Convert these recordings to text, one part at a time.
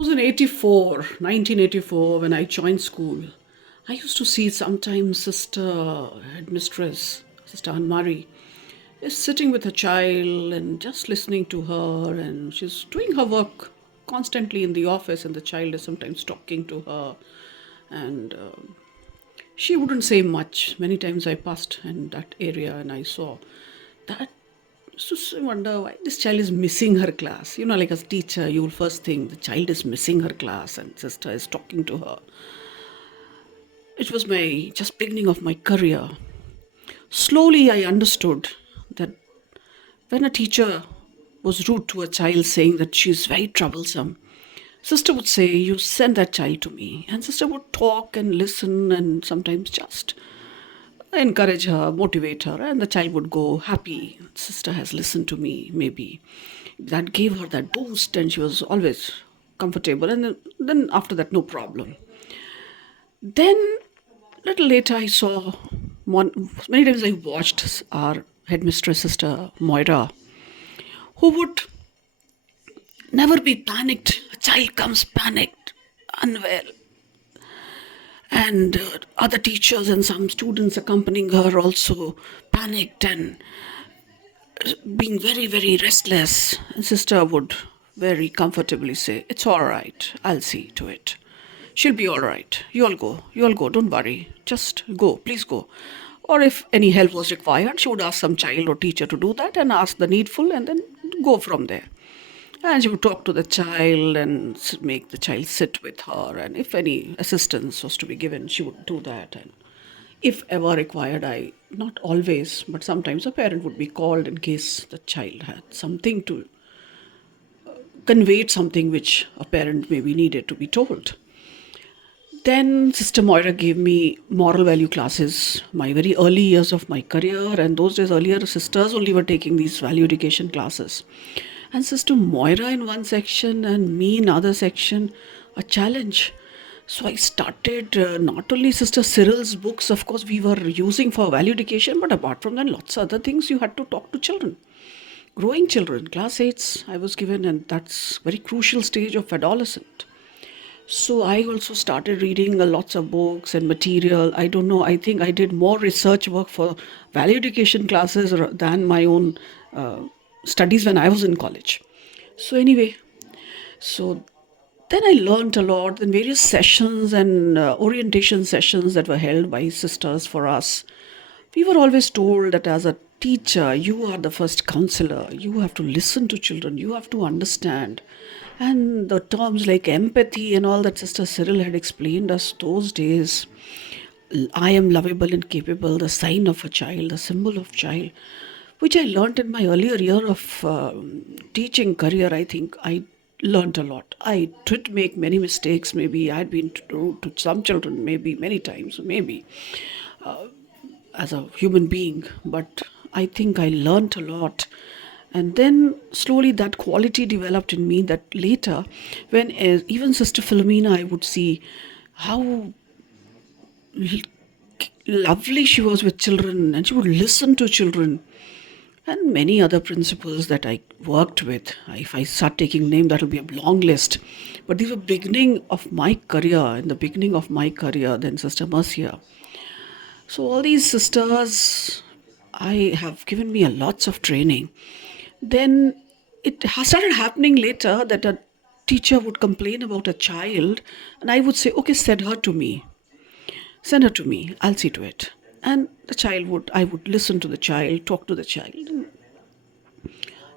It was in 1984, when I joined school. I used to see sometimes Sister Headmistress, Sister Anne-Marie, is sitting with her child and just listening to her, and she's doing her work constantly in the office, and the child is sometimes talking to her, and she wouldn't say much. Many times I passed in that area and I saw that. So I wonder why this child is missing her class. Like as teacher, you will first think the child is missing her class and sister is talking to her. It was my just beginning of my career. Slowly I understood that when a teacher was rude to a child saying that she is very troublesome, sister would say, "You send that child to me." And sister would talk and listen and sometimes just encourage her, motivate her, and the child would go happy. Sister has listened to me, maybe. That gave her that boost, and she was always comfortable. And then after that, no problem. Then, little later, I saw many times I watched our headmistress, Sister Moira, who would never be panicked. A child comes panicked, unwell, and other teachers and some students accompanying her also panicked and being very, very restless. And sister would very comfortably say, "It's all right. I'll see to it. She'll be all right. You all go. You all go. Don't worry. Just go. Please go." Or if any help was required, she would ask some child or teacher to do that and ask the needful and then go from there. And she would talk to the child and make the child sit with her. And if any assistance was to be given, she would do that. And if ever required, not always, but sometimes a parent would be called in case the child had something to convey, something which a parent maybe needed to be told. Then Sister Moira gave me moral value classes, my very early years of my career. And those days earlier, sisters only were taking these value education classes. And Sister Moira in one section and me in other section, a challenge. So I started not only Sister Cyril's books, of course, we were using for value education, but apart from that, lots of other things you had to talk to children. Growing children, class 8s, I was given, and that's very crucial stage of adolescent. So I also started reading lots of books and material. I don't know, I think I did more research work for value education classes than my own studies when I was in college. So anyway, so then I learned a lot in various sessions and orientation sessions that were held by sisters for us. We were always told that as a teacher, you are the first counselor. You have to listen to children. You have to understand. And the terms like empathy and all that Sister Cyril had explained us those days. I am lovable and capable, the sign of a child, the symbol of child, which I learned in my earlier year of teaching career. I think I learned a lot. I did make many mistakes. Maybe I had been rude to some children, maybe many times, maybe as a human being. But I think I learned a lot. And then slowly that quality developed in me that later, when even Sister Philomena, I would see how lovely she was with children and she would listen to children and many other principles that I worked with. If I start taking name, that'll be a long list. But these were beginning of my career, in the beginning of my career, then Sister Mercia. So all these sisters, I have given me a lots of training. Then it started happening later that a teacher would complain about a child and I would say, "Okay, send her to me. Send her to me. I'll see to it." And I would listen to the child, talk to the child.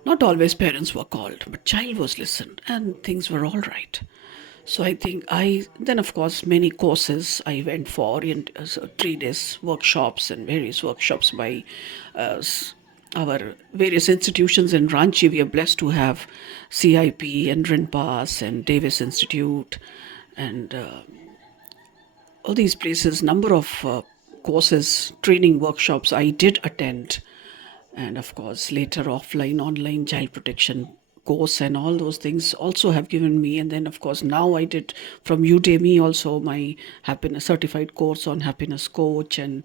Not always parents were called, but child was listened and things were all right. So I think then of course many courses I went for in 3 days workshops and various workshops by our various institutions in Ranchi. We are blessed to have CIP and RINPAS and Davis Institute and all these places, number of courses, training workshops I did attend. And of course, later offline, online child protection course and all those things also have given me. And then, of course, now I did from Udemy also my happiness certified course on happiness coach and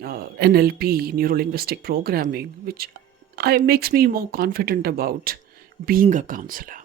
NLP, neuro linguistic programming, which makes me more confident about being a counselor.